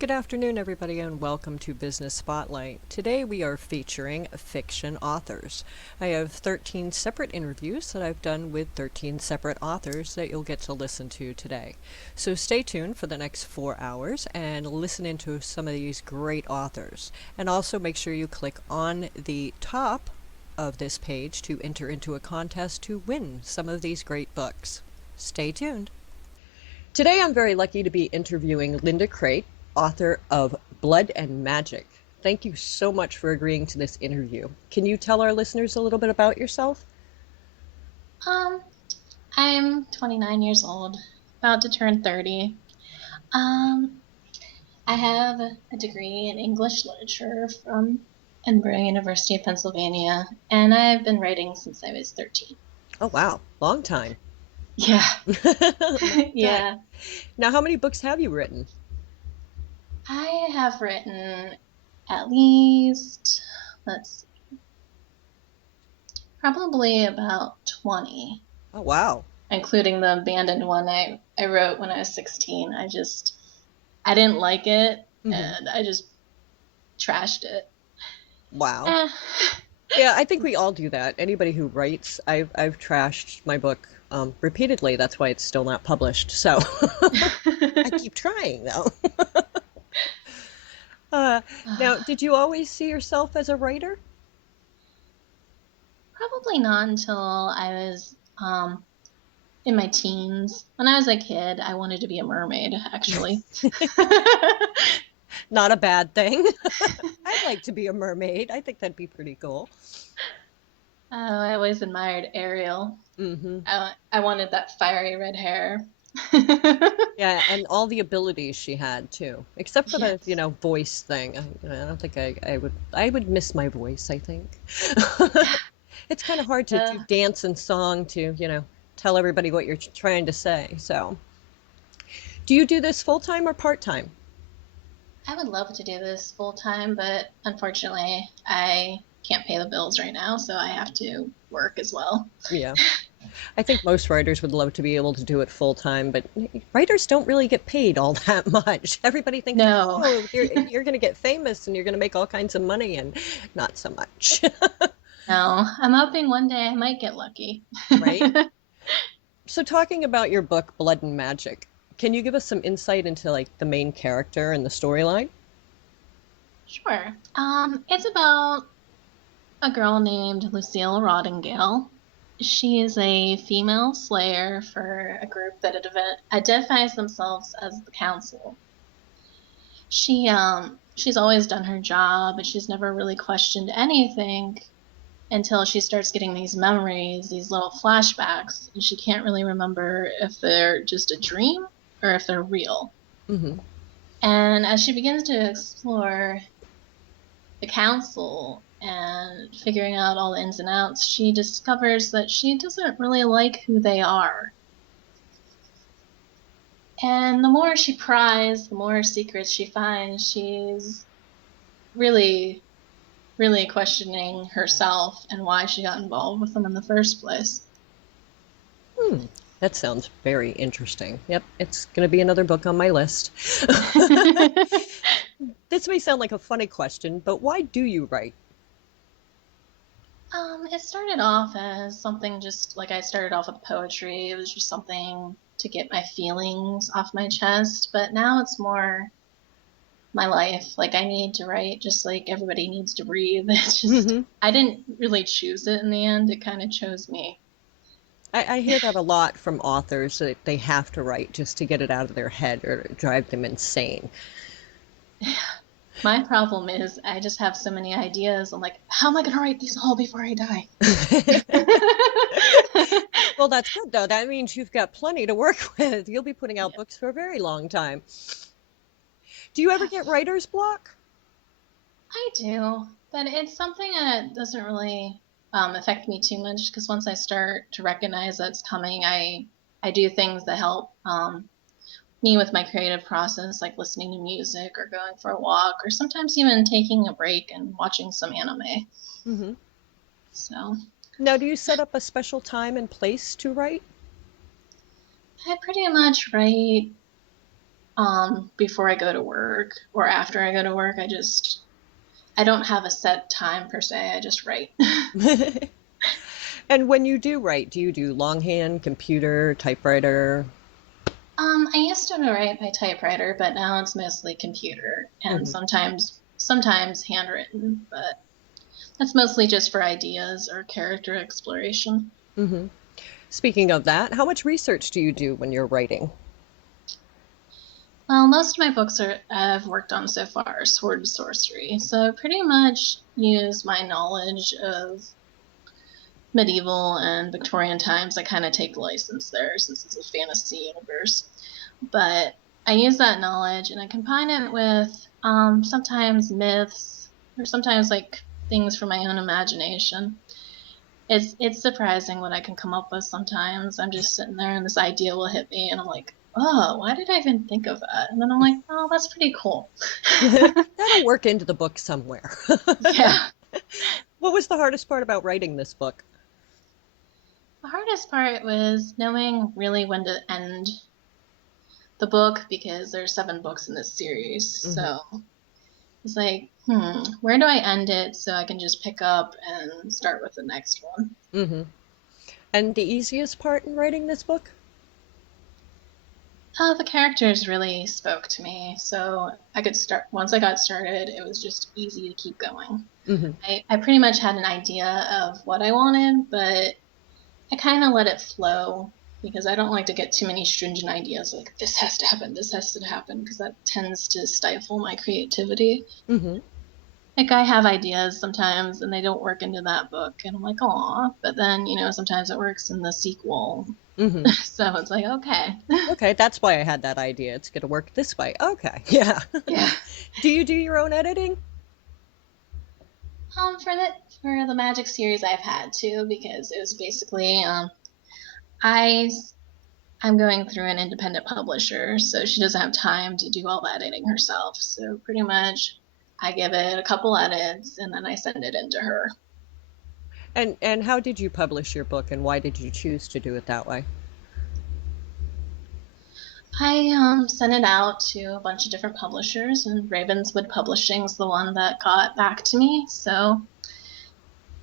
Good afternoon, everybody, and welcome to Business Spotlight. Today we are featuring fiction authors. I have 13 separate interviews that I've done with 13 separate authors that you'll get to listen to today. So stay tuned for the next 4 hours and listen into some of these great authors. And also make sure you click on the top of this page to enter into a contest to win some of these great books. Stay tuned. Today I'm very lucky to be interviewing Linda Crate, author of Blood and Magic. Thank you so much for agreeing to this interview. Can you tell our listeners a little bit about yourself? Um, I'm 29 years old, about to turn 30. Um, I have a degree in English literature from Edinburgh University of Pennsylvania, and I've been writing since I was 13. Oh, wow. Long time. Yeah. Long time. Yeah. Now, how many books have you written? I have written at least, let's see, probably about 20, Oh, wow. including the abandoned one I wrote when I was 16. I didn't like it, and I just trashed it. Wow. Eh. Yeah, I think we all do that. Anybody who writes, I've trashed my book repeatedly. That's why it's still not published. So I keep trying, though. Now, did you always see yourself as a writer? Probably not until I was in my teens. When I was a kid, I wanted to be a mermaid, actually. Not a bad thing. I'd like to be a mermaid. I think that'd be pretty cool. I always admired Ariel. Mm-hmm. I wanted that fiery red hair. Yeah, and all the abilities she had too, except for the, Yes. voice thing. I don't think I would miss my voice, I think. It's kind of hard to do Uh, dance and song to, tell everybody what you're trying to say. So, do you do this full time or part time? I would love to do this full time, but unfortunately, I can't pay the bills right now, so I have to work as well. Yeah. I think most writers would love to be able to do it full time, but writers don't really get paid all that much. Everybody thinks, No. oh, you're going to get famous and you're going to make all kinds of money, and not so much. No, I'm hoping one day I might get lucky. Right? So, talking about your book, Blood and Magic, can you give us some insight into like the main character and the storyline? Sure. It's about a girl named Lucille Roddingale. She is a female slayer for a group that identifies themselves as the Council. She's always done her job, and she's never really questioned anything until she starts getting these memories, these little flashbacks, and she can't really remember if they're just a dream or if they're real. Mm-hmm. And as she begins to explore the council and figuring out all the ins and outs, she discovers that she doesn't really like who they are. And the more she pries, the more secrets she finds, she's really, really questioning herself and why she got involved with them in the first place. Hmm. That sounds very interesting. Yep, it's going to be another book on my list. This may sound like a funny question, but why do you write? It started off as something just like I started off with poetry. It was just something to get my feelings off my chest, but now it's more my life. Like I need to write just like everybody needs to breathe. It's just, Mm-hmm. I didn't really choose it in the end. It kind of chose me. I hear that a lot from authors that they have to write just to get it out of their head or drive them insane. My problem is I just have so many ideas. I'm like, how am I going to write these all before I die? Well, that's good though. That means you've got plenty to work with. You'll be putting out Yeah. books for a very long time. Do you ever get writer's block? I do, but it's something that doesn't really affect me too much because once I start to recognize that it's coming, I do things that help me with my creative process, like listening to music or going for a walk, or sometimes even taking a break and watching some anime. Mm-hmm. So Now, do you set up a special time and place to write? I pretty much write before I go to work or after I go to work. I don't have a set time per se. I just write. And when you do write, do you do longhand, computer, typewriter? I used to write by typewriter, but now it's mostly computer and Hmm. sometimes handwritten, but that's mostly just for ideas or character exploration. Hmm. Speaking of that, how much research do you do when you're writing? Well, most of my books I've worked on so far are sword and sorcery, so I pretty much use my knowledge of medieval and Victorian times. I kind of take license there since it's a fantasy universe. But I use that knowledge and I combine it with sometimes myths or sometimes like things from my own imagination. It's surprising what I can come up with sometimes. I'm just sitting there and this idea will hit me and I'm like, oh, why did I even think of that? And then I'm like, oh, that's pretty cool. That'll work into the book somewhere. Yeah. What was the hardest part about writing this book? The hardest part was knowing really when to end the book because there's 7 books in this series. Hmm. So it's like, where do I end it so I can just pick up and start with the next one? Hmm. And the easiest part in writing this book? The characters really spoke to me, so I could start once I got started, it was just easy to keep going. Hmm. I pretty much had an idea of what I wanted, but I kind of let it flow because I don't like to get too many stringent ideas like this has to happen, this has to happen, because that tends to stifle my creativity. Hmm. Like I have ideas sometimes and they don't work into that book and I'm like, "Aw," but then, sometimes it works in the sequel. Hmm. So it's like, okay. Okay, that's why I had that idea. It's going to work this way. Okay, yeah. Yeah. Do you do your own editing? For the Magic series I've had too because it was basically I I'm going through an independent publisher, so she doesn't have time to do all the editing herself. So pretty much I give it a couple edits and then I send it in to her. And how did you publish your book and why did you choose to do it that way? I sent it out to a bunch of different publishers, and Ravenswood Publishing's the one that got back to me. So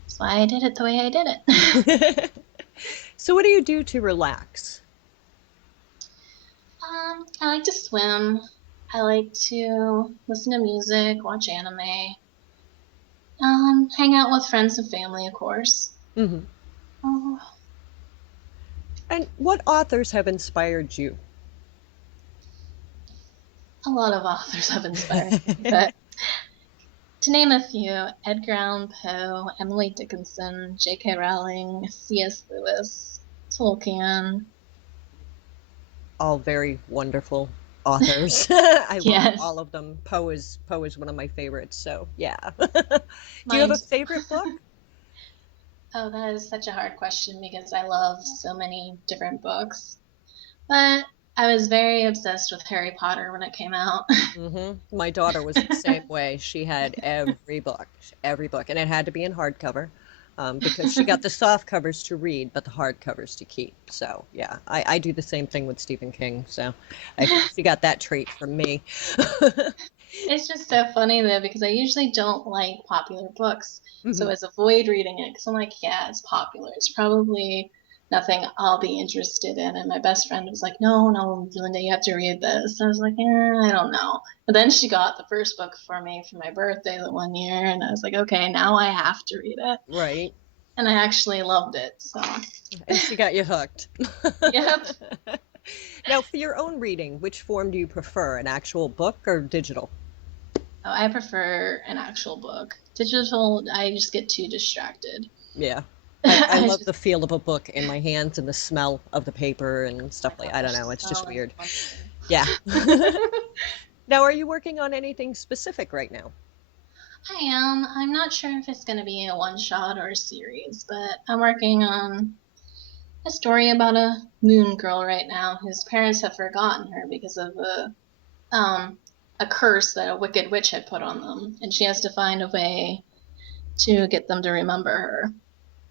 that's why I did it the way I did it. So what do you do to relax? I like to swim. I like to listen to music, watch anime, hang out with friends and family, of course. Hmm. Oh, And what authors have inspired you? a lot of authors have inspired me, but to name a few, Edgar Allan Poe, Emily Dickinson, J.K. Rowling, C.S. Lewis, Tolkien. All very wonderful authors. I love Yes, all of them. Poe is one of my favorites, so yeah. Do you have mine a too. favorite book? Oh, that is such a hard question because I love so many different books. But I was very obsessed with Harry Potter when it came out. My daughter was the same way. She had every book, and it had to be in hardcover, because she got the soft covers to read, but the hard covers to keep. So yeah, I do the same thing with Stephen King. So I think she got that trait from me. It's just so funny though because I usually don't like popular books, so Hmm. I avoid reading it because I'm like, yeah, it's popular. It's probably nothing I'll be interested in. And my best friend was like, no, no, Linda, you have to read this. I was like, I don't know. But then she got the first book for me for my birthday the one year, and I was like, okay, now I have to read it. Right. And I actually loved it. So, And she got you hooked. yep. Now, for your own reading, which form do you prefer, an actual book or digital? Oh, I prefer an actual book. Digital, I just get too distracted. Yeah. I I love just the feel of a book in my hands and the smell of the paper and Oh stuff my like I don't gosh, know, the it's just smell is weird. Yeah. wonderful. Now, are you working on anything specific right now? I am. I'm not sure if it's going to be a one shot or a series, but I'm working on a story about a moon girl right now whose parents have forgotten her because of um, a curse that a wicked witch had put on them, and she has to find a way to get them to remember her.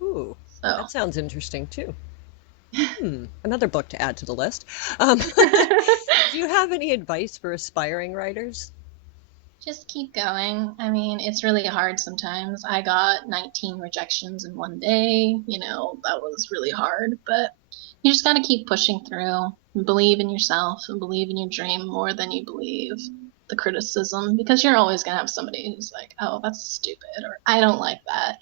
Ooh, So that sounds interesting too. Another book to add to the list. Do you have any advice for aspiring writers? Just keep going. I mean, it's really hard sometimes. I got 19 rejections in one day. That was really hard, but you just got to keep pushing through and believe in yourself and believe in your dream more than you believe the criticism, because you're always going to have somebody who's like, oh, that's stupid, or I don't like that.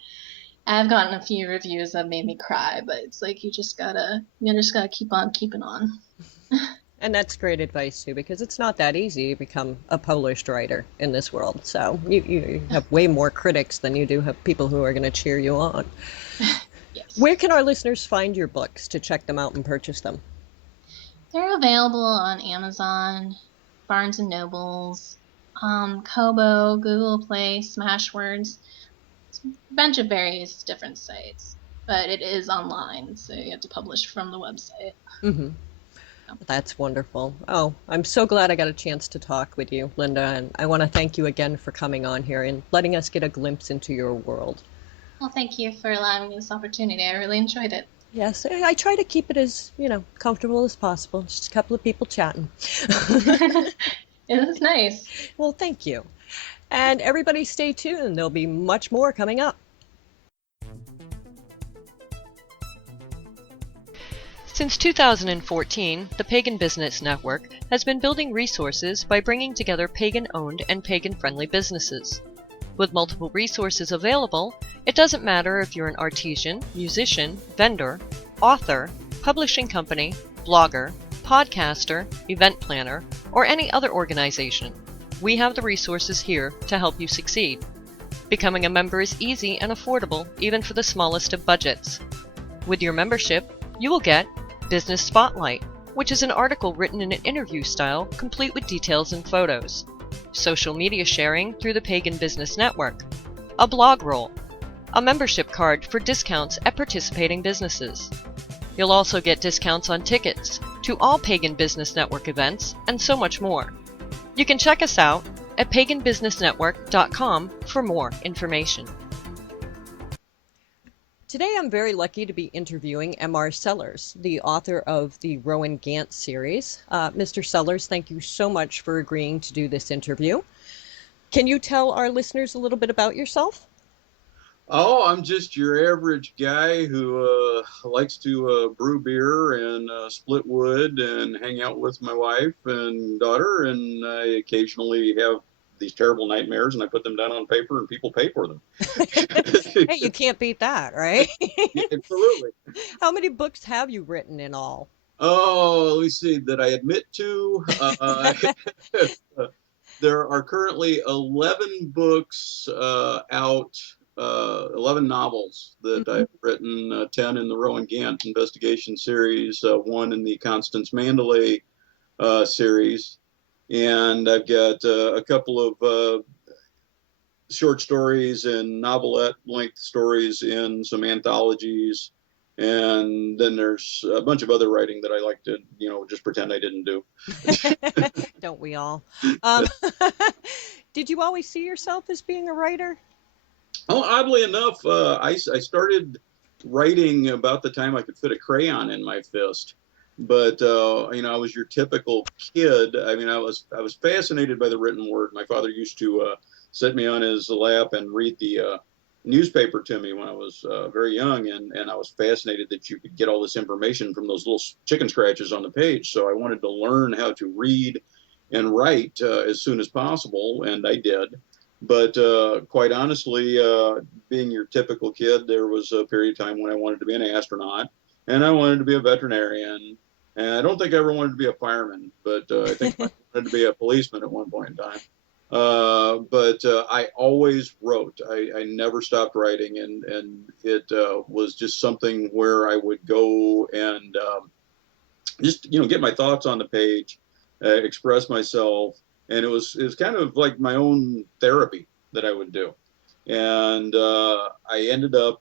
I've gotten a few reviews that made me cry, but it's like you just gotta keep on keeping on. And that's great advice too, because it's not that easy to become a published writer in this world. So you have way more critics than you do have people who are going to cheer you on. Yes. Where can our listeners find your books to check them out and purchase them? They're available on Amazon, Barnes and Nobles, Kobo, Google Play, Smashwords. It's a bunch of various different sites, but it is online, so you have to publish from the website. Hmm. That's wonderful. Oh, I'm so glad I got a chance to talk with you, Linda, and I want to thank you again for coming on here and letting us get a glimpse into your world. Well, thank you for allowing me this opportunity. I really enjoyed it. Yes, I try to keep it as, comfortable as possible. Just a couple of people chatting. It was nice. Well, thank you. And everybody stay tuned. There'll be much more coming up. Since 2014, the Pagan Business Network has been building resources by bringing together pagan-owned and pagan-friendly businesses. With multiple resources available, it doesn't matter if you're an artisan, musician, vendor, author, publishing company, blogger, podcaster, event planner, or any other organization. We have the resources here to help you succeed. Becoming a member is easy and affordable, even for the smallest of budgets. With your membership, you will get Business Spotlight, which is an article written in an interview style, complete with details and photos. Social media sharing through the Pagan Business Network. A blog roll. A membership card for discounts at participating businesses. You'll also get discounts on tickets to all Pagan Business Network events, and so much more. You can check us out at paganbusinessnetwork.com for more information. Today I'm very lucky to be interviewing M.R. Sellars, the author of the Rowan Gant series. Mr. Sellars, thank you so much for agreeing to do this interview. Can you tell our listeners a little bit about yourself? Oh, I'm just your average guy who likes to brew beer and split wood and hang out with my wife and daughter, and I occasionally have these terrible nightmares, and I put them down on paper, and people pay for them. Hey, you can't beat that, right? Absolutely. How many books have you written in all? Oh, let me see that I admit to. There are currently 11 books out, 11 novels that Mhm. I've written, 10 in the Rowan Gant investigation series, one in the Constance Mandalay series, and I've got a couple of short stories and novelette length stories in some anthologies. And then there's a bunch of other writing that I like to, just pretend I didn't do. Don't we all? Um, did you always see yourself as being a writer? Oh, oddly enough, I started writing about the time I could fit a crayon in my fist. But I was your typical kid. I mean, I was fascinated by the written word. My father used to sit me on his lap and read the newspaper to me when I was very young, and I was fascinated that you could get all this information from those little chicken scratches on the page. So I wanted to learn how to read and write as soon as possible, and I did. But quite honestly, being your typical kid, there was a period of time when I wanted to be an astronaut, and I wanted to be a veterinarian, and I don't think I ever wanted to be a fireman, but I think I wanted to be a policeman at one point in time. But I always wrote. I never stopped writing, and it was just something where I would go and just get my thoughts on the page, express myself, and it was kind of like my own therapy that I would do. And I ended up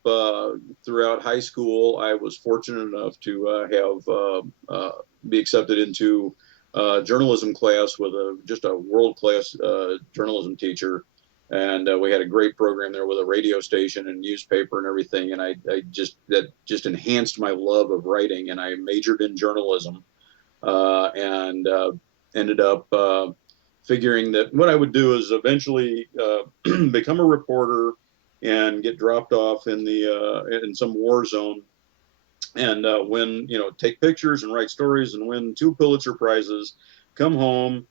throughout high school. I was fortunate enough to be accepted into journalism class with just a world class journalism teacher. And we had a great program there with a radio station and newspaper and everything. And that just enhanced my love of writing. And I majored in journalism, and ended up figuring that what I would do is eventually become a reporter and get dropped off in some war zone, and win, take pictures and write stories and win 2 Pulitzer Prizes, come home,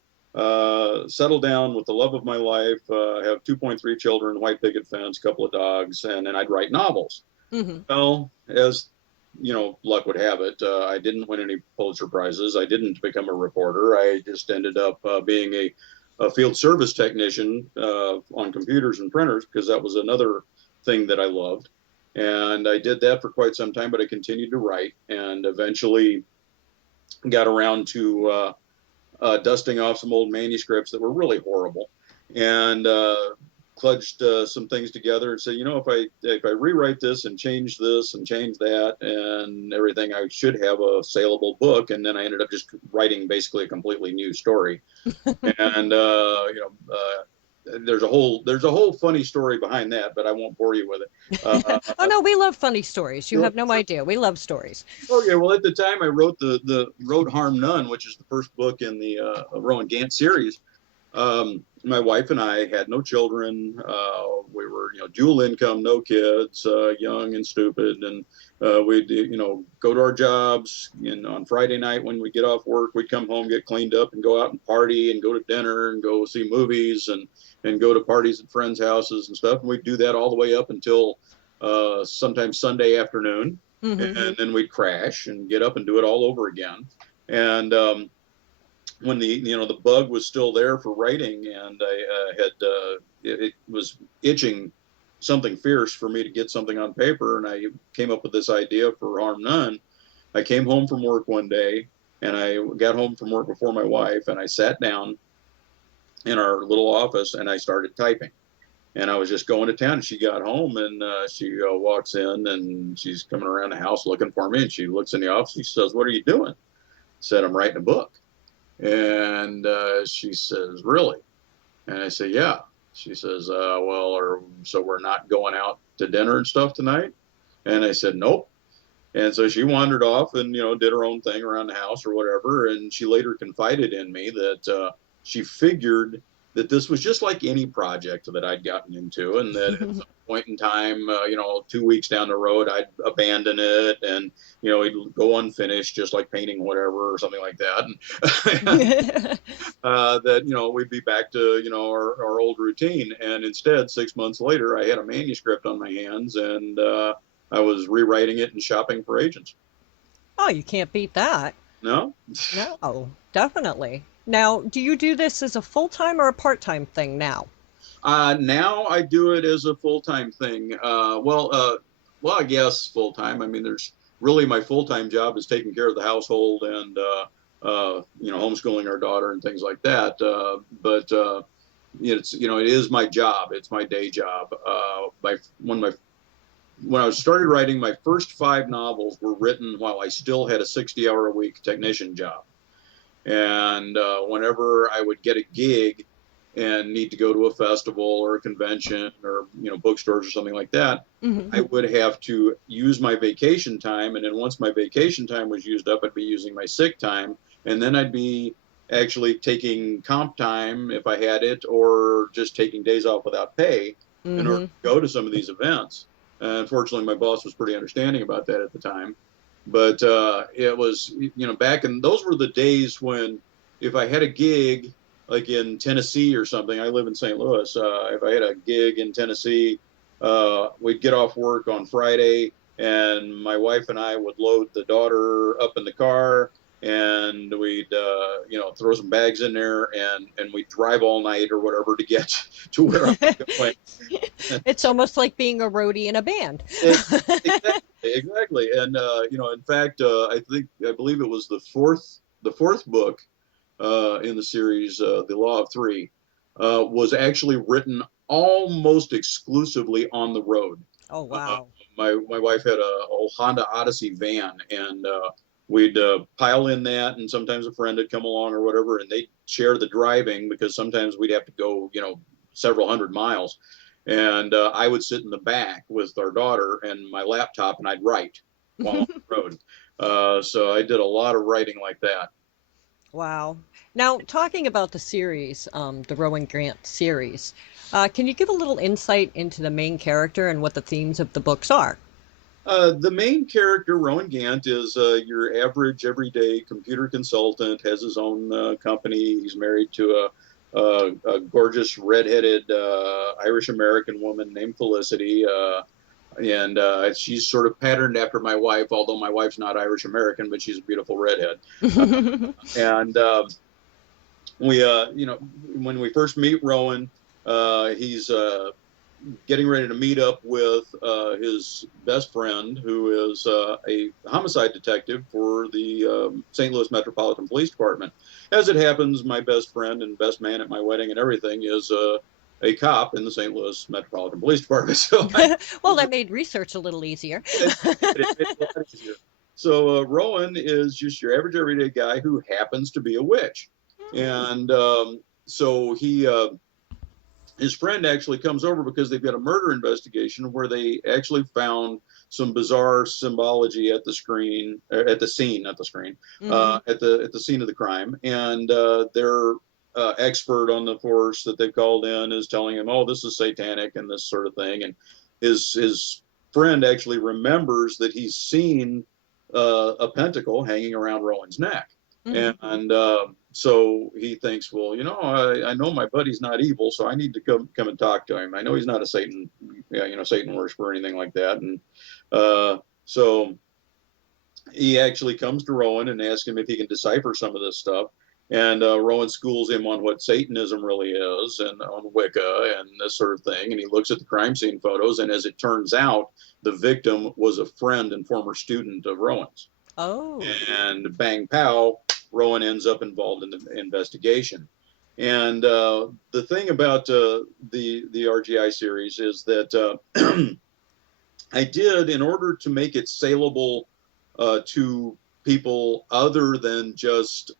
settle down with the love of my life, have 2.3 children, white picket fence, couple of dogs, and then I'd write novels. Mm-hmm. Well, as luck would have it, I didn't win any Pulitzer Prizes. I didn't become a reporter. I just ended up being a field service technician on computers and printers, because that was another thing that I loved. And I did that for quite some time, but I continued to write, and eventually got around to dusting off some old manuscripts that were really horrible, and clutched some things together and said, if I rewrite this and change this and change that and everything, I should have a saleable book. And then I ended up just writing basically a completely new story. And there's a whole funny story behind that, but I won't bore you with it. Oh no, we love funny stories. You have no idea. We love stories. Okay, well, at the time I wrote Wrote Harm None, which is the first book in the Rowan Gant series. My wife and I had no children. We were, dual income, no kids, young and stupid, and we'd, go to our jobs. And on Friday night when we get off work, we'd come home, get cleaned up, and go out and party, and go to dinner, and go see movies, and go to parties at friends' houses and stuff. And we'd do that all the way up until sometimes Sunday afternoon, Mm-hmm. and then we'd crash and get up and do it all over again. And when the bug was still there for writing, and I it was itching something fierce for me to get something on paper, and I came up with this idea for Harm None. I came home from work one day, and I got home from work before my wife, and I sat down in our little office and I started typing. And I was just going to town, and she got home, and she walks in, and she's coming around the house looking for me, and she looks in the office, and she says, "What are you doing?" I said, "I'm writing a book." And she says, "Really?" And I say, "Yeah." She says, so we're not going out to dinner and stuff tonight?" And I said, "Nope." And so she wandered off and, did her own thing around the house or whatever. And she later confided in me that she figured that this was just like any project that I'd gotten into, and that at some point in time, 2 weeks down the road, I'd abandon it, and it'd go unfinished, just like painting whatever or something like that. And that we'd be back to our old routine. And instead, 6 months later, I had a manuscript on my hands, and I was rewriting it and shopping for agents. Oh, you can't beat that. No. No, definitely. Now, do you do this as a full-time or a part-time thing now? Now I do it as a full-time thing. Well, I guess full-time. I mean, there's really, my full-time job is taking care of the household and homeschooling our daughter and things like that. But it's it is my job. It's my day job. When I started writing, my first 5 novels were written while I still had a 60-hour-a-week technician job. And whenever I would get a gig and need to go to a festival or a convention or bookstores or something like that, Mm-hmm. I would have to use my vacation time. And then once my vacation time was used up, I'd be using my sick time, and then I'd be actually taking comp time if I had it, or just taking days off without pay in order Mm-hmm. to go to some of these events. Unfortunately, my boss was pretty understanding about that at the time. But it was, back in those were the days when, if I had a gig like in Tennessee or something, I live in St. Louis. If I had a gig in Tennessee, we'd get off work on Friday, and my wife and I would load the daughter up in the car, and we'd throw some bags in there, and we'd drive all night or whatever to get to where I was going. It's almost like being a roadie in a band. Exactly. And in fact, I believe it was the fourth book in the series, The Law of Three, was actually written almost exclusively on the road. Oh, Uh, wow. my wife had a old Honda Odyssey van, and we'd pile in that, and sometimes a friend had come along or whatever, and they'd share the driving, because sometimes we'd have to go, several hundred miles. And I would sit in the back with our daughter and my laptop, and I'd write while on the road. So I did a lot of writing like that. Wow. Now, talking about the series, the Rowan Grant series, can you give a little insight into the main character and what the themes of the books are? The main character, Rowan Gant, is your average, everyday computer consultant, has his own company. He's married to a gorgeous, redheaded Irish American woman named Felicity. And she's sort of patterned after my wife, although my wife's not Irish American, but she's a beautiful redhead. And when we first meet Rowan, he's getting ready to meet up with his best friend, who is a homicide detective for the St. Louis Metropolitan Police Department. As it happens, my best friend and best man at my wedding and everything is a cop in the St. Louis Metropolitan Police Department. So Well, that made research a little easier. it made it a lot easier. So Rowan is just your average everyday guy who happens to be a witch, and so he his friend actually comes over because they've got a murder investigation where they actually found some bizarre symbology at the screen, at the scene, not the screen, Hmm. at the scene of the crime, and their expert on the force that they've called in is telling him, "Oh, this is satanic" and this sort of thing, and his friend actually remembers that he's seen a pentacle hanging around Rowan's neck, Hmm. and so he thinks, well, I know my buddy's not evil, so I need to come and talk to him. I know he's not a Satan, Satan worshiper or anything like that, and so he actually comes to Rowan and asks him if he can decipher some of this stuff. And Rowan schools him on what Satanism really is and on Wicca and this sort of thing. And he looks at the crime scene photos. And as it turns out, the victim was a friend and former student of Rowan's. Oh. And bang, pow, Rowan ends up involved in the investigation. And the thing about the RGI series is that I did, in order to make it saleable to people other than just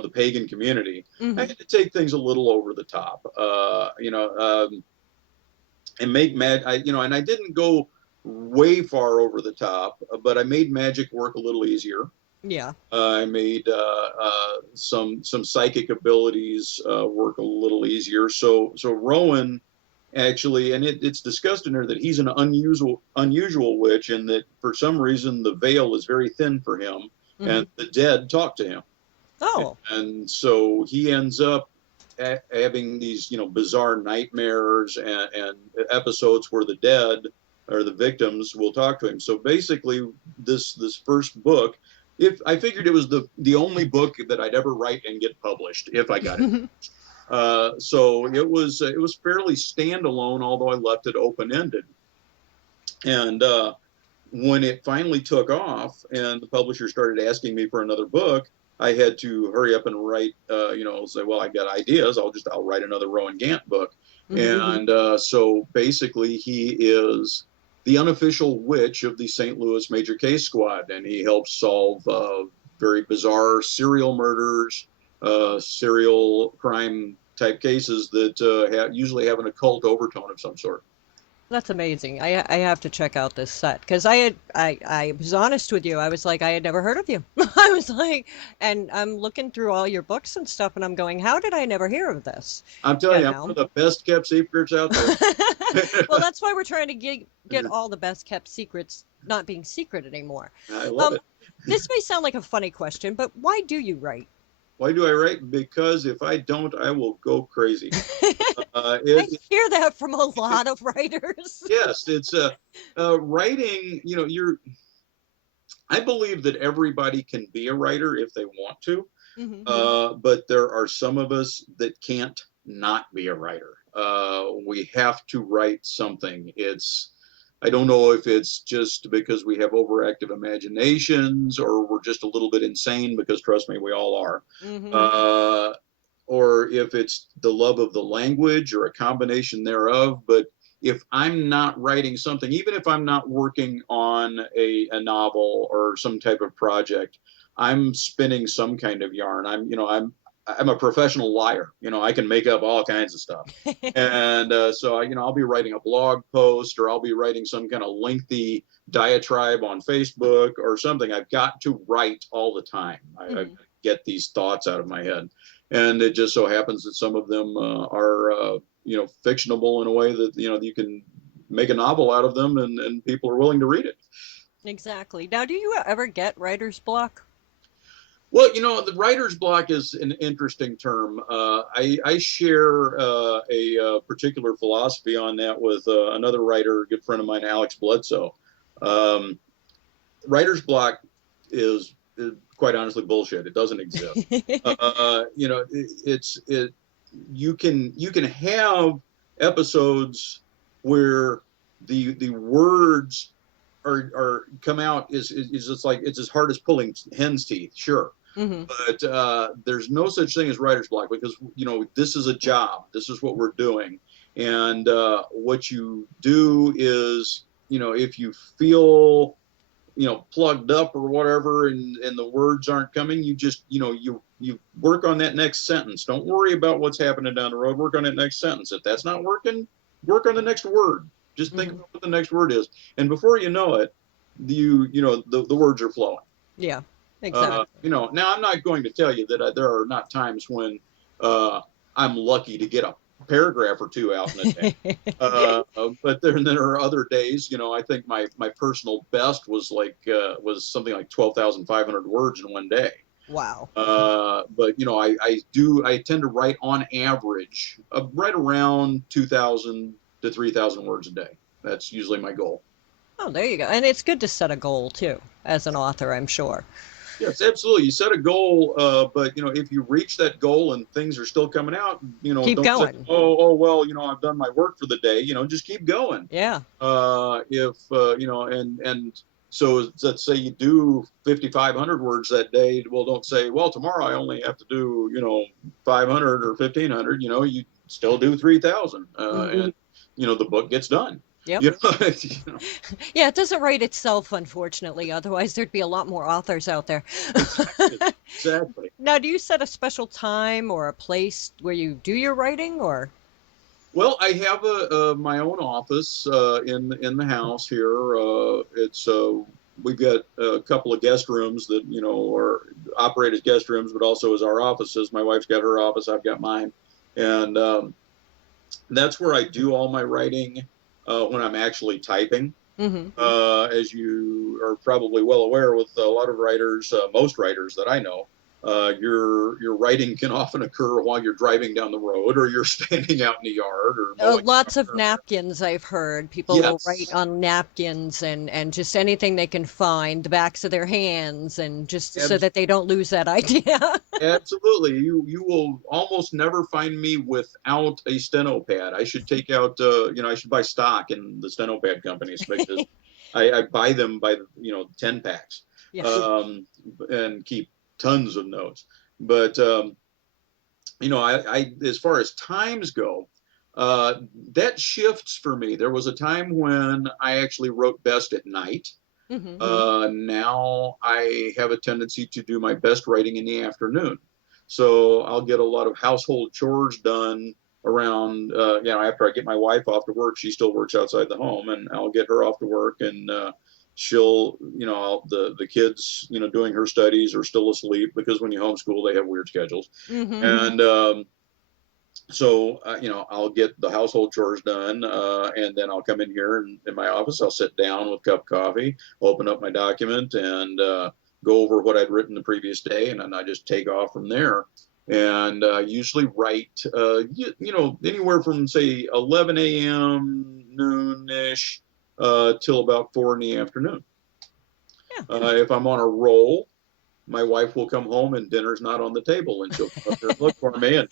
the pagan community, I Hmm. had to take things a little over the top, and make and I didn't go way far over the top, but I made magic work a little easier. Yeah. I made some psychic abilities work a little easier. So Rowan actually, and it's discussed in there that he's an unusual witch, and that for some reason the veil is very thin for him, Hmm. and the dead talk to him, Oh. and so he ends up having these bizarre nightmares and episodes where the dead or the victims will talk to him. So basically, this first book, if I figured it was the only book that I'd ever write and get published if I got it. So it was fairly standalone, although I left it open ended. And when it finally took off, and the publisher started asking me for another book, I had to hurry up and write. Say, well, I got ideas. I'll write another Rowan Gant book. Hmm. And so basically, he is the unofficial witch of the St. Louis Major Case Squad, and he helps solve very bizarre serial murders, serial crime type cases that usually have an occult overtone of some sort. That's amazing. I have to check out this set because I was honest with you. I was like I had never heard of you. I was like, and I'm looking through all your books and stuff, and I'm going, how did I never hear of this? I'm You telling you, I'm one know. of the best kept secrets out there. Well, that's why we're trying to get all the best kept secrets not being secret anymore. I love Um, it. this may sound like a funny question, but why do you write? Why do I write? Because if I don't, I will go crazy. I It hear that from a lot of writers. yes, it's writing. I believe that everybody can be a writer if they want to, Hmm. but there are some of us that can't not be a writer. We have to write something. I don't know if it's just because we have overactive imaginations or we're just a little bit insane, because trust me, we all are. Hmm. Uh, or if it's the love of the language or a combination thereof. But if I'm not writing something, even if I'm not working on a novel or some type of project, I'm spinning some kind of yarn. I'm a professional liar. I can make up all kinds of stuff. And so, I'll be writing a blog post, or I'll be writing some kind of lengthy diatribe on Facebook or something. I've got to write all the time. I get these thoughts out of my head. And it just so happens that some of them are, fictionable in a way that, you can make a novel out of them, and people are willing to read it. Exactly. Now, do you ever get writer's block? Well, the writer's block is an interesting term. I share a particular philosophy on that with another writer, a good friend of mine, Alex Bledsoe. Um, Writer's block is quite honestly bullshit. It doesn't exist. It's you can have episodes where the words are come out is just like it's as hard as pulling hen's teeth, sure. Hmm. But there's no such thing as writer's block, because this is a job. This is what we're doing, and what you do is, if you feel plugged up or whatever, and the words aren't coming, you just you work on that next sentence. Don't worry about what's happening down the road. Work on that next sentence. If that's not working, work on the next word. Just think about what the next word is, and before you know it, the words are flowing. Yeah, exactly. Now I'm not going to tell you that there are not times when I'm lucky to get a paragraph or two out in a day. But there are other days. I think my personal best was was something like 12,500 words in one day. Wow. But I tend to write on average right around 2,000 to 3,000 words a day. That's usually my goal. Oh, there you go. And it's good to set a goal too, as an author, I'm sure. Yes, absolutely. You set a goal, but if you reach that goal and things are still coming out, Keep don't say, going. oh, well, I've done my work for the day. Just keep going. Yeah. If and so let's say you do 5,500 words that day. Well, don't say, well, tomorrow I only have to do 500 or 1,500. You still do 3,000, and the book gets done. Yep. Yeah, it doesn't write itself, unfortunately. Otherwise, there'd be a lot more authors out there. Exactly. Now, do you set a special time or a place where you do your writing, or? Well, I have my own office in the house here. It's we've got a couple of guest rooms that are operate as guest rooms, but also as our offices. My wife's got her office, I've got mine, and that's where I do all my writing when I'm actually typing. As you are probably well aware, with a lot of writers, most writers that I know, your writing can often occur while you're driving down the road, or you're standing out in the yard, or mowing Lots the of lawn. napkins, I've heard. People will write Yes, on napkins and just anything they can find, the backs of their hands, and just so ab- that they don't lose that idea. absolutely. You will almost never find me without a steno pad. I should take out, I should buy stock in the steno pad companies, because I buy them by 10 packs, Yeah. and keep tons of notes. But I as far as times go, uh, that shifts for me. There was a time when I actually wrote best at night. Hmm. Now I have a tendency to do my best writing in the afternoon. So I'll get a lot of household chores done around, after I get my wife off to work. She still works outside the home, and I'll get her off to work, and she'll, the kids, doing her studies are still asleep, because when you homeschool, they have weird schedules. Hmm. And so I'll get the household chores done, and then I'll come in here, in my office. I'll sit down with a cup of coffee, open up my document, and go over what I'd written the previous day, and then I just take off from there. And usually write anywhere from, say, 11 a.m. noonish till about 4 in the afternoon. Yeah. If I'm on a roll, my wife will come home and dinner's not on the table, and she'll come up here and look for me, and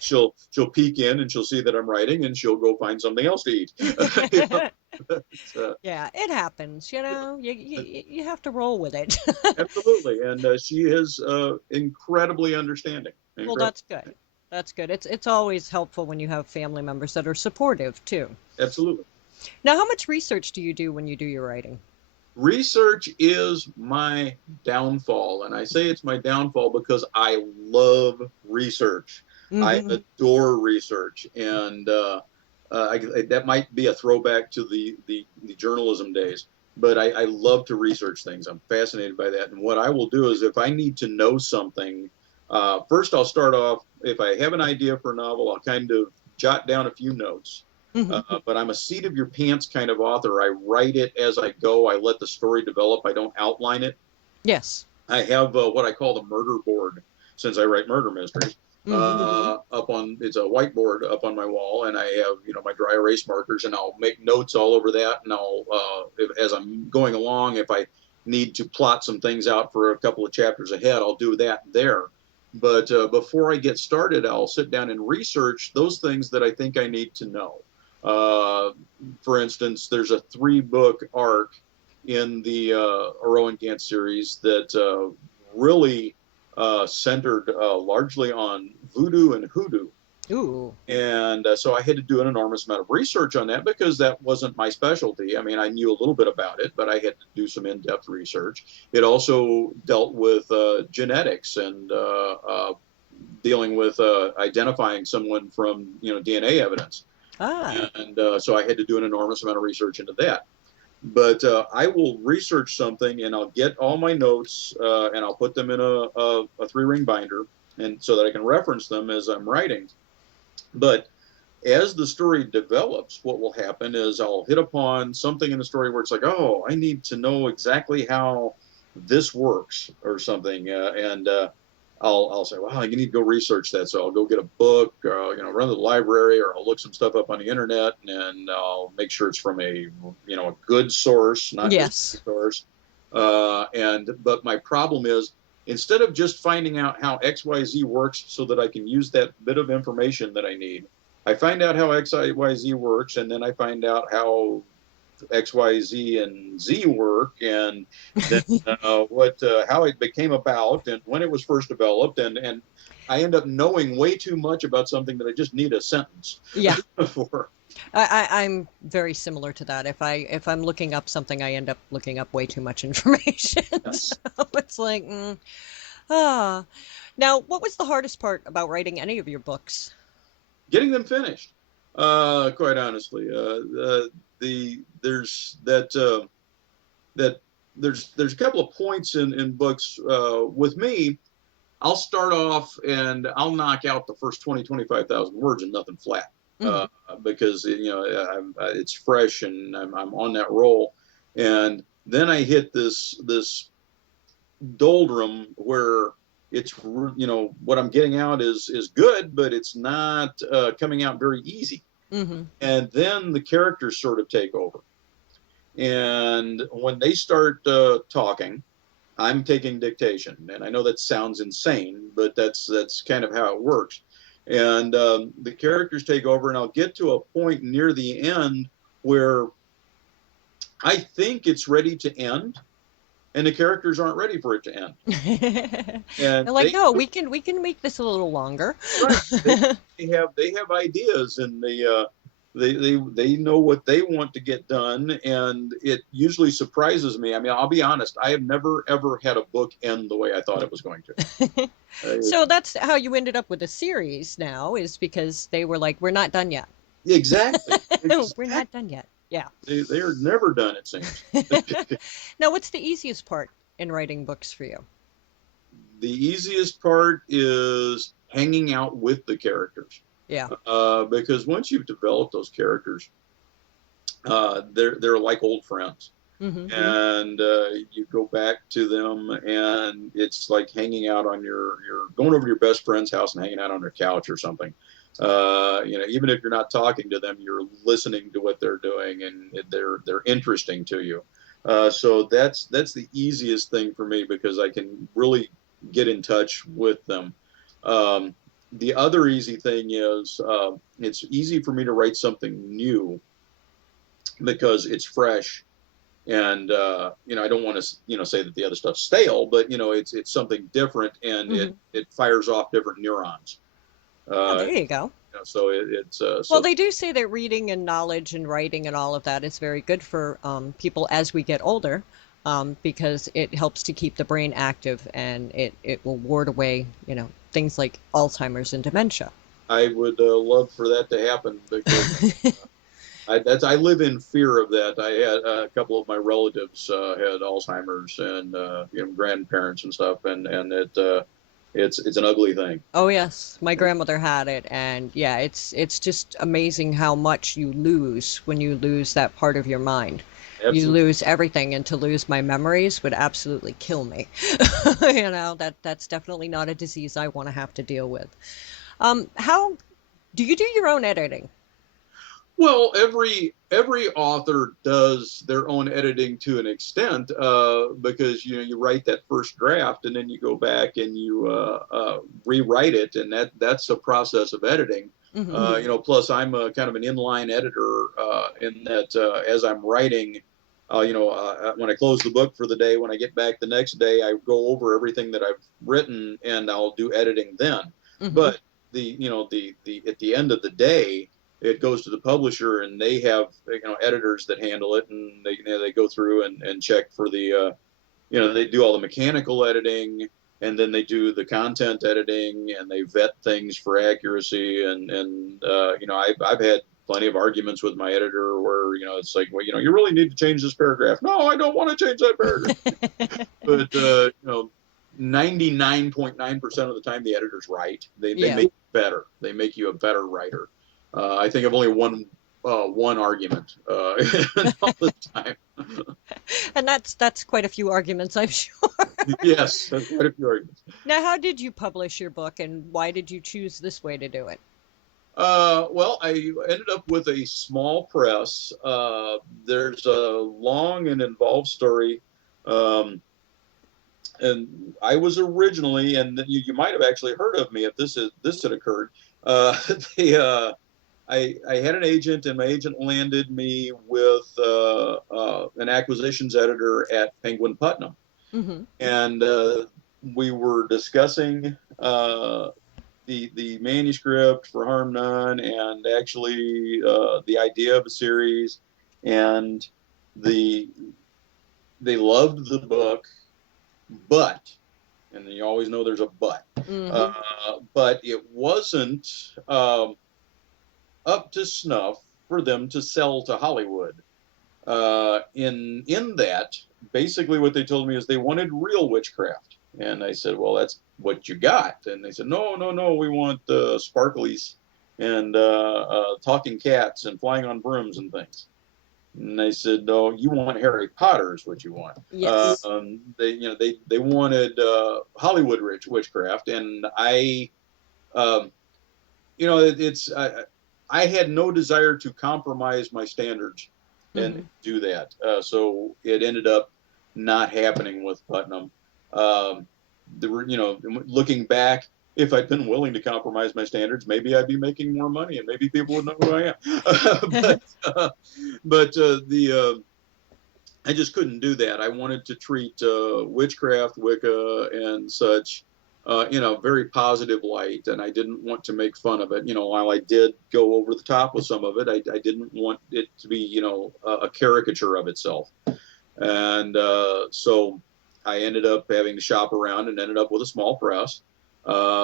she'll peek in, and she'll see that I'm writing, and she'll go find something else to eat. Yeah, it happens, you have to roll with it. Absolutely, and she is incredibly understanding. Well, that's good. That's good. It's always helpful when you have family members that are supportive too. Absolutely. Now, how much research do you do when you do your writing? Research is my downfall, and I say it's my downfall because I love research. I Mm-hmm. adore research, and that might be a throwback to the journalism days. But I love to research things. I'm fascinated by that. And what I will do is, if I need to know something, first I'll start off. If I have an idea for a novel, I'll kind of jot down a few notes. Mm-hmm. But I'm a seat of your pants kind of author. I write it as I go. I let the story develop. I don't outline it. Yes. I have what I call the murder board, since I write murder mysteries. Mm-hmm. Up on It's a whiteboard up on my wall, and I have my dry erase markers, and I'll make notes all over that. And I'll as I'm going along, if I need to plot some things out for a couple of chapters ahead, I'll do that there. But before I get started, I'll sit down and research those things that I think I need to know. Uh, for instance, there's a 3-book arc in the Orowan Gant series that really centered largely on voodoo and hoodoo. Ooh. And so I had to do an enormous amount of research on that because that wasn't my specialty. I mean, I knew a little bit about it, but I had to do some in-depth research. It also dealt with genetics and dealing with identifying someone from DNA evidence. Ah. And so I had to do an enormous amount of research into that. But I will research something and I'll get all my notes and I'll put them in a 3-ring binder, and so that I can reference them as I'm writing. But as the story develops, what will happen is I'll hit upon something in the story where it's like, oh, I need to know exactly how this works or something, and I'll say, well, you need to go research that. So I'll go get a book, run to the library, or I'll look some stuff up on the internet, and I'll make sure it's from a good source, not just Yes. a source. But my problem is, instead of just finding out how XYZ works so that I can use that bit of information that I need, I find out how XYZ works, and then I find out how X, Y, Z, and Z work, and then how it became about, and when it was first developed, and I end up knowing way too much about something that I just need a sentence Yeah. for. I'm very similar to that. If I'm looking up something, I end up looking up way too much information. So Yes. it's like, ah. Now, what was the hardest part about writing any of your books? Getting them finished. Quite honestly, there's that there's a couple of points in books with me. I'll start off and I'll knock out the first 20, 25,000 words and nothing flat, Mm-hmm. because it's fresh and I'm on that roll. And then I hit this doldrum where it's what I'm getting out is good, but it's not coming out very easy. Mm-hmm. And then the characters sort of take over. And when they start talking, I'm taking dictation, and I know that sounds insane, but that's kind of how it works. And the characters take over, and I'll get to a point near the end where I think it's ready to end, and the characters aren't ready for it to end. And They're like, no, we can make this a little longer. right, they have ideas, and they know what they want to get done, and it usually surprises me. I mean, I'll be honest, I have never ever had a book end the way I thought it was going to. So that's how you ended up with a series now, is because they were like, we're not done yet. Exactly, We're exactly. not done yet. Yeah. They are never done, it seems. Now, what's the easiest part in writing books for you? The easiest part is hanging out with the characters, Yeah. because once you've developed those characters, they're like old friends, Mm-hmm. and you go back to them, and it's like hanging out on your going over to your best friend's house and hanging out on their couch or something. Even if you're not talking to them, you're listening to what they're doing, and they're interesting to you. So that's the easiest thing for me because I can really get in touch with them. Um, the other easy thing is it's easy for me to write something new because it's fresh, and I don't want to say that the other stuff's stale, but it's something different, and Mm-hmm. it fires off different neurons. Oh, Uh, there you go. so it's Well, so they do say that reading and knowledge and writing and all of that is very good for people as we get older. because it helps to keep the brain active, and it will ward away, things like Alzheimer's and dementia. I would love for that to happen because I live in fear of that. I had a couple of my relatives had Alzheimer's and grandparents and stuff, and it's an ugly thing. Oh yes, my grandmother had it, and yeah, it's just amazing how much you lose when you lose that part of your mind. You Absolutely. lose everything, and to lose my memories would absolutely kill me. That's definitely not a disease I want to have to deal with. How do you do your own editing? Well, every author does their own editing to an extent, because you write that first draft and then you go back and you rewrite it, and that's a process of editing. Hmm. Plus I'm a kind of an inline editor in that as I'm writing, when I close the book for the day, when I get back the next day, I go over everything that I've written and I'll do editing then. Hmm. But the at the end of the day, it goes to the publisher and they have editors that handle it, and they go through and check for the they do all the mechanical editing, and then they do the content editing, and they vet things for accuracy, and I've had plenty of arguments with my editor where it's like, well, you really need to change this paragraph. No, I don't want to change that paragraph. But 99.9% of the time the editor's right. They Yeah. make you better. They make you a better writer. I think I've only won one argument all the time. And that's quite a few arguments, I'm sure. Yes, that's quite a few arguments. Now, how did you publish your book, and why did you choose this way to do it? Well, I ended up with a small press. There's a long and involved story. Um, and I was originally, and you might have actually heard of me if this had occurred. They, I had an agent, and my agent landed me with an acquisitions editor at Penguin Putnam, Hmm. and we were discussing the manuscript for Harm None, and actually the idea of a series, and the they loved the book, but, and you always know there's a but, Hmm. but it wasn't up to snuff for them to sell to Hollywood. In that, basically what they told me is they wanted real witchcraft, and I said, well, that's what you got. And they said, no, no, no, we want sparklies and talking cats and flying on brooms and things. And they said, no, you want Harry Potter is what you want. Yes. They wanted Hollywood rich witchcraft, and I um, it's I had no desire to compromise my standards and Hmm. do that. So it ended up not happening with Putnam. Um, looking back, if I'd been willing to compromise my standards, maybe I'd be making more money, and maybe people would know who I am. But I just couldn't do that. I wanted to treat witchcraft, Wicca, and such in a very positive light, and I didn't want to make fun of it. While I did go over the top with some of it, I didn't want it to be, a caricature of itself. And so I ended up having to shop around and ended up with a small press.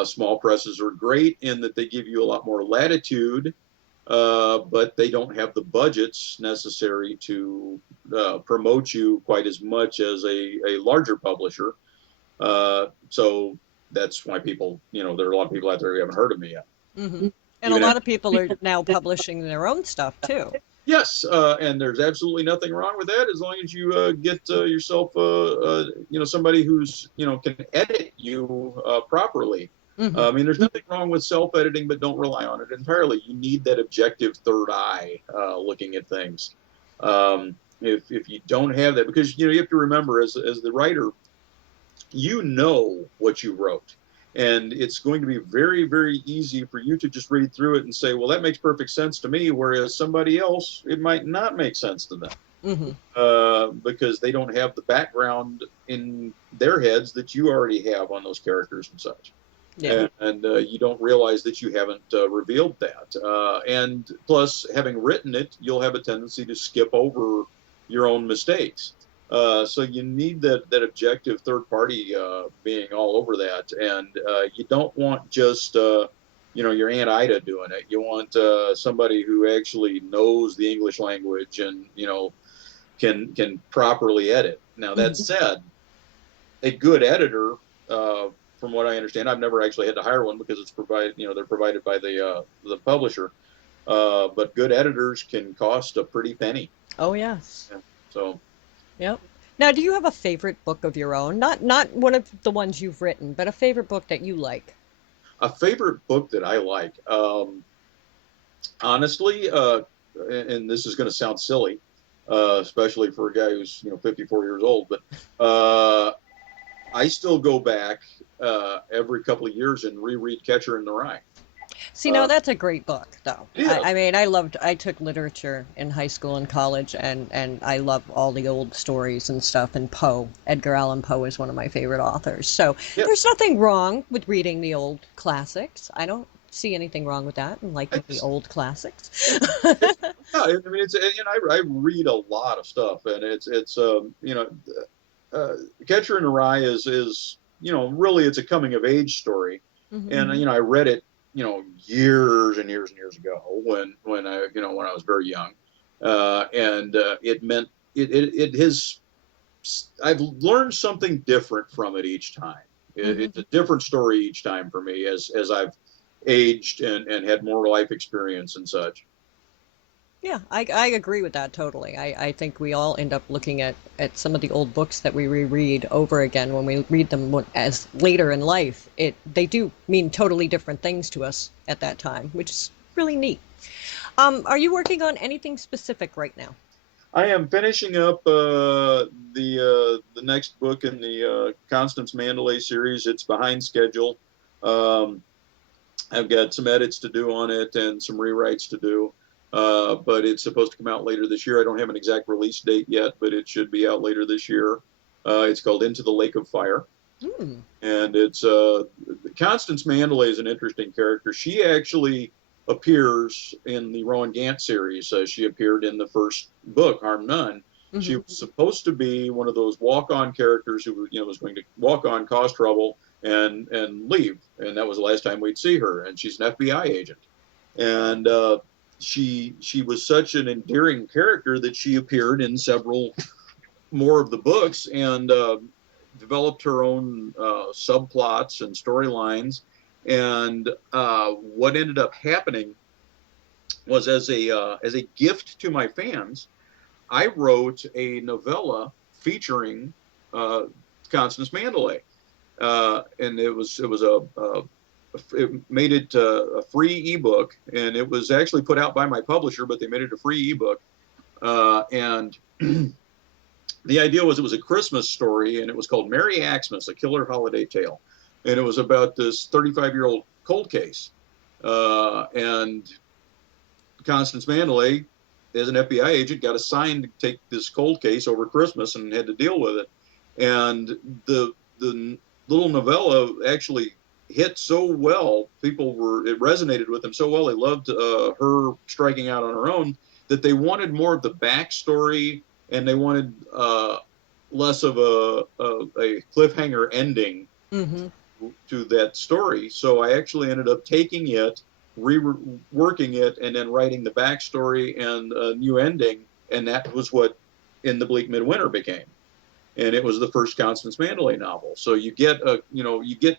Small presses are great in that they give you a lot more latitude, but they don't have the budgets necessary to promote you quite as much as a larger publisher. So that's why people, there are a lot of people out there who haven't heard of me yet. Hmm. And a Even lot after, of people are now publishing their own stuff too. yes, and there's absolutely nothing wrong with that as long as you get yourself, somebody who's, can edit you properly. Hmm. I mean, there's nothing wrong with self-editing, but don't rely on it entirely. You need that objective third eye looking at things. If you don't have that, because you have to remember as the writer, you know what you wrote. And it's going to be very, very easy for you to just read through it and say, well, that makes perfect sense to me. Whereas somebody else, it might not make sense to them Hmm. because they don't have the background in their heads that you already have on those characters and such. Yeah. And you don't realize that you haven't revealed that. And plus, having written it, you'll have a tendency to skip over your own mistakes. So you need that objective third party being all over that, and you don't want just your Aunt Ida doing it. You want somebody who actually knows the English language and can properly edit. Now that Mhm. said, a good editor, from what I understand, I've never actually had to hire one because they're provided by the publisher. But good editors can cost a pretty penny. Oh, yes. Yeah. So Yep. Now, do you have a favorite book of your own? Not one of the ones you've written, but a favorite book that you like. a favorite book that I like, honestly, and this is going to sound silly, especially for a guy who's 54 years old, but I still go back every couple of years and reread Catcher in the Rye. See, now Uh, that's a great book, though. it I is. mean, I took literature in high school and college, and I love all the old stories and stuff. And Poe, Edgar Allan Poe is one of my favorite authors. So Yeah. there's nothing wrong with reading the old classics. I don't see anything wrong with that and liking the It's, old classics. it's yeah. I mean, I read a lot of stuff, and uh, Catcher in the Rye is really it's a coming of age story, Hmm. and I read it years and years and years ago when I was very young, and it meant it has I've learned something different from it each time. Hmm. It's a different story each time for me as I've aged and had more life experience and such. Yeah, I agree with that totally. I think we all end up looking at some of the old books that we reread over again when we read them as later in life. They do mean totally different things to us at that time, which is really neat. Are you working on anything specific right now? I am finishing up the next book in the Constance Mandalay series. It's behind schedule. Um, I've got some edits to do on it and some rewrites to do, but it's supposed to come out later this year. I don't have an exact release date yet, but it should be out later this year. It's called Into the Lake of Fire, Hmm. and it's Constance Mandalay is an interesting character. She actually appears in the Rowan Gant series. She appeared in the first book, Harm None. She Hmm. was supposed to be one of those walk-on characters who was going to walk on, cause trouble, and leave. And that was the last time we'd see her. And she's an FBI agent. And she was such an endearing character that she appeared in several more of the books and developed her own subplots and storylines. And what ended up happening was as a gift to my fans, I wrote a novella featuring uh, Constance Mandalay, and it made it a free ebook, and it was actually put out by my publisher, but they made it a free ebook, and the idea was it was a Christmas story, and it was called Merry Xmas, A Killer Holiday Tale. And it was about this 35-year-old cold case. And Constance Mandalay, as an FBI agent, got assigned to take this cold case over Christmas and had to deal with it. And the little novella actually hit so well, it resonated with them so well, they loved her striking out on her own, that they wanted more of the backstory, and they wanted less of a cliffhanger ending Hmm. to that story. So I actually ended up taking it, reworking it, and then writing the backstory and a new ending, and that was what In the Bleak Midwinter became. And it was the first Constance Mandalay novel. So you get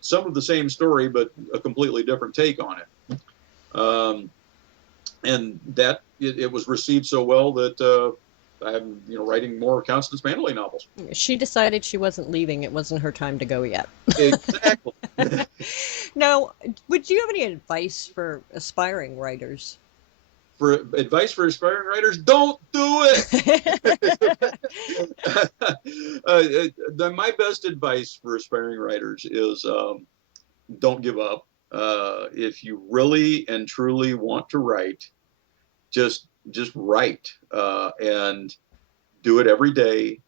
some of the same story, but a completely different take on it. And that it was received so well that I'm writing more Constance Mandalay novels. She decided she wasn't leaving. It wasn't her time to go yet. Exactly. Now, would you have any advice for aspiring writers? For advice for aspiring writers, don't do it. My best advice for aspiring writers is don't give up. If you really and truly want to write, just write and do it every day,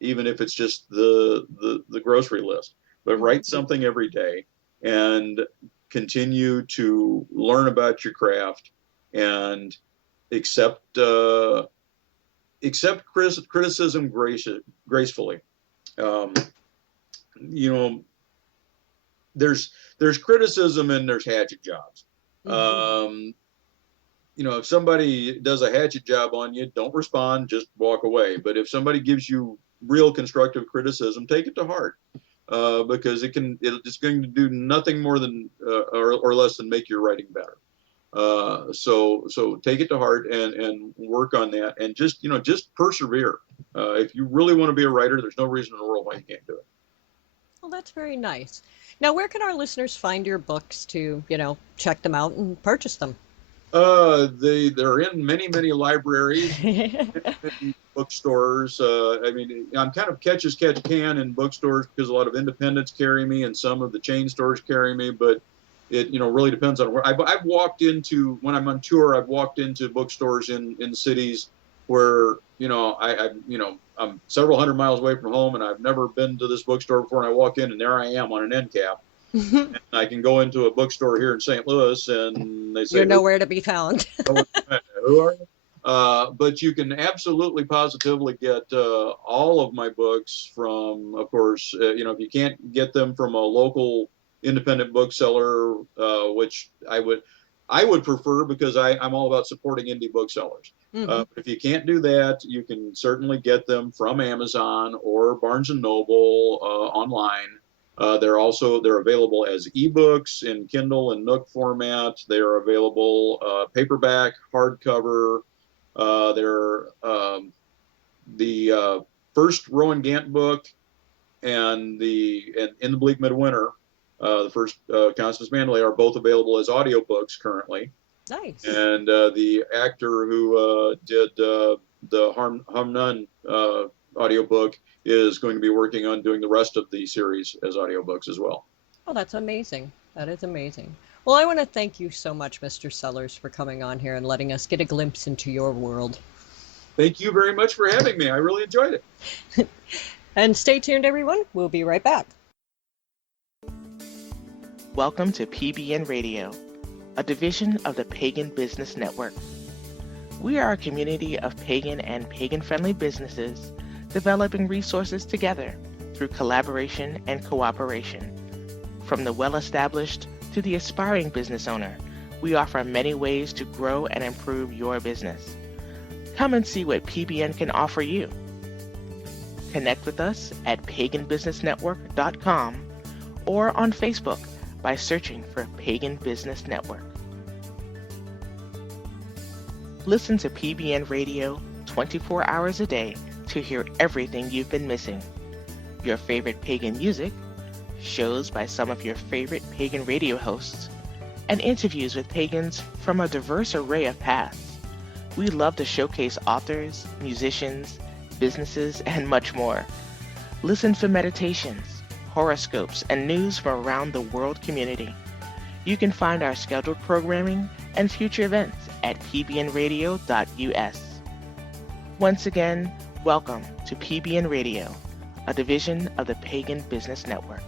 even if it's just the grocery list. But write something every day and continue to learn about your craft and accept accept criticism gracefully. Um, you know, there's criticism and there's hatchet jobs. Um, if somebody does a hatchet job on you, don't respond, just walk away. But if somebody gives you real constructive criticism, take it to heart, because it's going to do nothing more than or less than make your writing better. So take it to heart and work on that, and just persevere. If you really want to be a writer, there's no reason in the world why you can't do it. Well, that's very nice. Now, where can our listeners find your books to, check them out and purchase them? They're in many libraries, many bookstores. I'm kind of catch as catch can in bookstores because a lot of independents carry me and some of the chain stores carry me, but it really depends on where. I've walked into, when I'm on tour, I've walked into bookstores in cities where I'm several hundred miles away from home and I've never been to this bookstore before, and I walk in and there I am on an end cap. And I can go into a bookstore here in St. Louis and they say, "You're nowhere to be found." Who are you? But you can absolutely positively get all of my books from, of course, if you can't get them from a local independent bookseller, which I would prefer, because I'm all about supporting indie booksellers. But if you can't do that, you can certainly get them from Amazon or Barnes and Noble online. They're available as ebooks in Kindle and Nook format. They are available paperback, hardcover. They're the first Rowan Gant book and In the Bleak Midwinter, the first Constance Manley, are both available as audiobooks currently. Nice. And the actor who did the Hum Nun audiobook is going to be working on doing the rest of the series as audiobooks as well. Oh, that's amazing. That is amazing. Well, I want to thank you so much, Mr. Sellars, for coming on here and letting us get a glimpse into your world. Thank you very much for having me. I really enjoyed it. And stay tuned, everyone. We'll be right back. Welcome to PBN Radio, a division of the Pagan Business Network. We are a community of pagan and pagan-friendly businesses developing resources together through collaboration and cooperation. From the well-established to the aspiring business owner, we offer many ways to grow and improve your business. Come and see what PBN can offer you. Connect with us at paganbusinessnetwork.com or on Facebook by searching for Pagan Business Network. Listen to PBN Radio 24 hours a day to hear everything you've been missing. Your favorite pagan music, shows by some of your favorite pagan radio hosts, and interviews with pagans from a diverse array of paths. We love to showcase authors, musicians, businesses, and much more. Listen for meditations, horoscopes, and news from around the world community. You can find our scheduled programming and future events at pbnradio.us. Once again, welcome to PBN Radio, a division of the Pagan Business Network.